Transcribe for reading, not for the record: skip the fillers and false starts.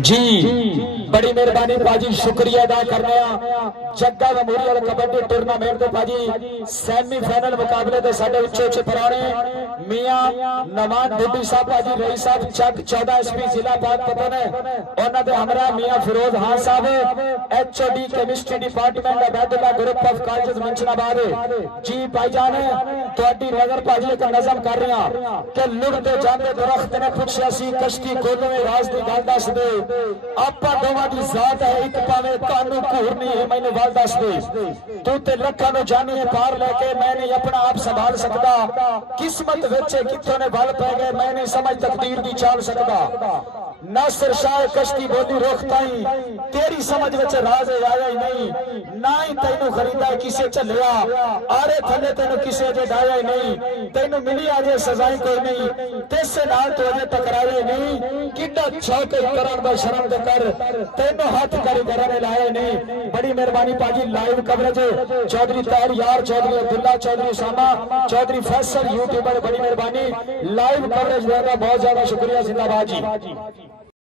जी बड़ी मेहरबानी पाजी शुक्रिया अदा करने जग्गा मेमोरियल कबड्डी टूर्नामेंट पाजी सैमी फाइनल मुकाबले के साडे उच्चे उच्चे पुराने मियां नवान बुड्ढी साहब पाजी रई साहब चक 14 एसपी जिला पाकपतन उन्हां दे हमरा मियां फिरोज हां साहब HOD chemistry department Abaidullah group of colleges Manchanabad ji भाईजान तुहाडी नजर पाजी एक नज़म कर रहे हैं कि लुढ़ते जांदे दरख्त ने पुछया सी कश्ती खोलवे राज दी गल दस दे आपा दोवां दी जात है एक पावे कानू घूर नहीं है मैंने वल दस दे तू ते लखां नूं जानी है पार लेके मैं नहीं अपना आप संभाल सकदा किस्मत विच कित्थों ने वल पै गए मैं नहीं समझ तकदीर दी चाल सकदा नासिर शाह कश्ती बोली रुख ताई तेरी समझ विच राज आया ही नहीं ना ही तैनू खरीदा किसे झलिया आरे थले तैनू किसे जे डाया ही नहीं तैनू मिली अजे सजाई कोई नहीं तेसे नाल तो अजे टकराए नहीं किड्डा छौके करन दा शर्म दे कर तैनू हाथ करी करने लाए नहीं बड़ी मेहरबानी पाजी लाइव कवरेज चौधरी तार यार चौधरी अब्दुल्ला चौधरी सामा चौधरी फैसल यूट्यूबर बड़ी मेहरबानी लाइव कवरेज देगा बहुत ज्यादा शुक्रिया जिंदाबाद जी।